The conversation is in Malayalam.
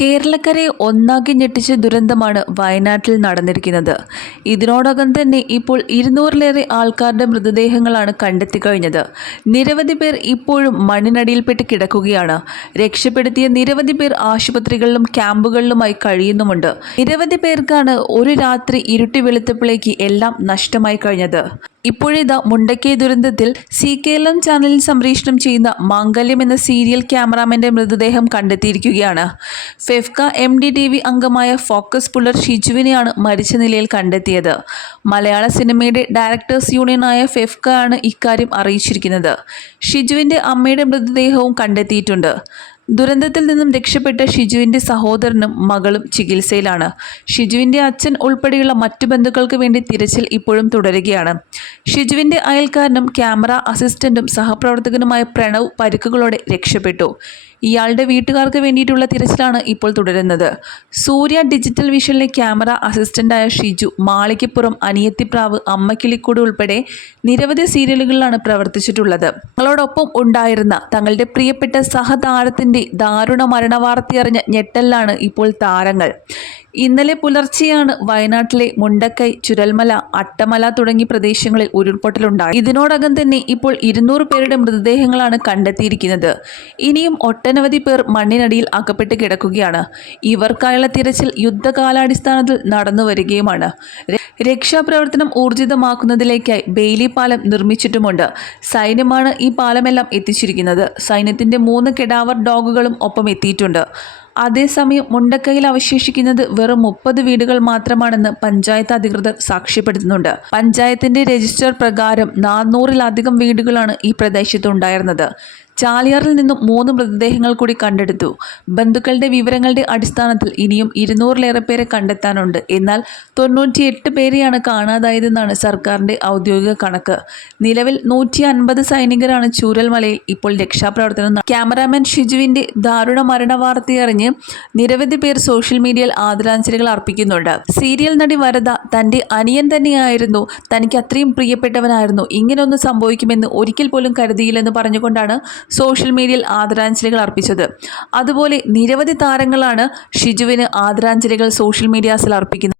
കേരളക്കരയെ ഒന്നാക്കി ഞെട്ടിച്ച ദുരന്തമാണ് വയനാട്ടിൽ നടന്നിരിക്കുന്നത്. ഇതിനോടകം തന്നെ ഇപ്പോൾ ഇരുന്നൂറിലേറെ ആൾക്കാരുടെ മൃതദേഹങ്ങളാണ് കണ്ടെത്തിക്കഴിഞ്ഞത് നിരവധി പേർ ഇപ്പോഴും മണ്ണിനടിയിൽപ്പെട്ട് കിടക്കുകയാണ്. രക്ഷപ്പെടുത്തിയ നിരവധി പേർ ആശുപത്രികളിലും ക്യാമ്പുകളിലുമായി കഴിയുന്നുമുണ്ട്. നിരവധി പേർക്കാണ് ഒരു രാത്രി ഇരുട്ടി വെളുത്തപ്പോഴേക്ക് എല്ലാം നഷ്ടമായി കഴിഞ്ഞത്. ഇപ്പോഴിതാ മുണ്ടക്കൈ ദുരന്തത്തിൽ സി കേരളം ചാനലിൽ സംപ്രേഷണം ചെയ്യുന്ന മാംഗല്യം എന്ന സീരിയൽ ക്യാമറാമാന്റെ മൃതദേഹം കണ്ടെത്തിയിരിക്കുകയാണ്. FEFKA M D T V അംഗമായ ഫോക്കസ് പുള്ളർ ഷിജുവിനെയാണ് മരിച്ച നിലയിൽ കണ്ടെത്തിയത്. മലയാള സിനിമയുടെ ഡയറക്ടേഴ്സ് യൂണിയനായ ഫെഫ്ക ആണ് ഇക്കാര്യം അറിയിച്ചിരിക്കുന്നത്. ഷിജുവിന്റെ അമ്മയുടെ മൃതദേഹവും കണ്ടെത്തിയിട്ടുണ്ട്. ദുരന്തത്തിൽ നിന്നും രക്ഷപ്പെട്ട ഷിജുവിന്റെ സഹോദരനും മകളും ചികിത്സയിലാണ്. ഷിജുവിന്റെ അച്ഛൻ ഉൾപ്പെടെയുള്ള മറ്റു ബന്ധുക്കൾക്ക് വേണ്ടി തിരച്ചിൽ ഇപ്പോഴും തുടരുകയാണ്. ഷിജുവിന്റെ അയൽക്കാരനും ക്യാമറ അസിസ്റ്റന്റും സഹപ്രവർത്തകനുമായ പ്രണവ് പരിക്കുകളോടെ രക്ഷപ്പെട്ടു. ഇയാളുടെ വീട്ടുകാർക്ക് വേണ്ടിയിട്ടുള്ള തിരച്ചിലാണ് ഇപ്പോൾ തുടരുന്നത്. സൂര്യ ഡിജിറ്റൽ വിഷനിലെ ക്യാമറ അസിസ്റ്റന്റായ ഷിജു മാളികപ്പുറം അനിയത്തിപ്രാവ് അമ്മക്കിളിക്കൂട് ഉൾപ്പെടെ നിരവധി സീരിയലുകളിലാണ് പ്രവർത്തിച്ചിട്ടുള്ളത്. തങ്ങളോടൊപ്പം ഉണ്ടായിരുന്ന തങ്ങളുടെ പ്രിയപ്പെട്ട സഹതാരത്തിന്റെ ദാരുണ മരണവാർത്തയറിഞ്ഞ ഞെട്ടലിലാണ് ഇപ്പോൾ താരങ്ങൾ. ഇന്നലെ പുലർച്ചെയാണ് വയനാട്ടിലെ മുണ്ടക്കൈ ചുരൽമല അട്ടമല തുടങ്ങിയ പ്രദേശങ്ങളിൽ ഉരുൾപൊട്ടലുണ്ടായി. ഇതിനോടകം തന്നെ ഇപ്പോൾ ഇരുന്നൂറ് പേരുടെ മൃതദേഹങ്ങളാണ് കണ്ടെത്തിയിരിക്കുന്നത്. ഇനിയും ഒട്ടനവധി പേർ മണ്ണിനടിയിൽ അകപ്പെട്ട് കിടക്കുകയാണ്. ഇവർക്കായുള്ള തിരച്ചിൽ യുദ്ധകാലാടിസ്ഥാനത്തിൽ നടന്നു വരികയുമാണ്. രക്ഷാപ്രവർത്തനം ഊർജിതമാക്കുന്നതിലേക്കായി ബെയിലി പാലം നിർമ്മിച്ചിട്ടുമുണ്ട്. സൈന്യമാണ് ഈ പാലമെല്ലാം എത്തിച്ചിരിക്കുന്നത്. സൈന്യത്തിന്റെ മൂന്ന് കെഡാവർ ഡോഗുകളും ഒപ്പം എത്തിയിട്ടുണ്ട്. അതേസമയം മുണ്ടക്കയിൽ അവശേഷിക്കുന്നത് വെറും മുപ്പത് വീടുകൾ മാത്രമാണെന്ന് പഞ്ചായത്ത് അധികൃതർ സാക്ഷ്യപ്പെടുത്തുന്നുണ്ട്. പഞ്ചായത്തിന്റെ രജിസ്റ്റർ പ്രകാരം നാനൂറിലധികം വീടുകളാണ് ഈ പ്രദേശത്ത് ഉണ്ടായിരുന്നത് ചാലിയാറിൽ നിന്നും മൂന്ന് മൃതദേഹങ്ങൾ കൂടി കണ്ടെടുത്തു. ബന്ധുക്കളുടെ വിവരങ്ങളുടെ അടിസ്ഥാനത്തിൽ ഇനിയും ഇരുന്നൂറിലേറെ പേരെ കണ്ടെത്താനുണ്ട്. എന്നാൽ തൊണ്ണൂറ്റിയെട്ട് പേരെയാണ് കാണാതായതെന്നാണ് സർക്കാരിന്റെ ഔദ്യോഗിക കണക്ക്. നിലവിൽ നൂറ്റി അൻപത് സൈനികരാണ് ചൂരൽമലയിൽ ഇപ്പോൾ രക്ഷാപ്രവർത്തനം ക്യാമറാമാൻ ഷിജുവിന്റെ ദാരുണ നിരവധി പേർ സോഷ്യൽ മീഡിയയിൽ ആദരാഞ്ജലികൾ അർപ്പിക്കുന്നുണ്ട്. സീരിയൽ നടി വരദ തന്റെ അനിയൻ തന്നെയായിരുന്നു. തനിക്ക് അത്രയും പ്രിയപ്പെട്ടവനായിരുന്നു. ഇങ്ങനെയൊന്നും സംഭവിക്കുമെന്ന് ഒരിക്കൽ പോലും കരുതിയില്ലെന്ന് പറഞ്ഞുകൊണ്ടാണ് സോഷ്യൽ മീഡിയയിൽ ആദരാഞ്ജലികൾ അർപ്പിച്ചത്. അതുപോലെ നിരവധി താരങ്ങളാണ് ഷിജുവിന് ആദരാഞ്ജലികൾ സോഷ്യൽ മീഡിയാസിൽ അർപ്പിക്കുന്നത്.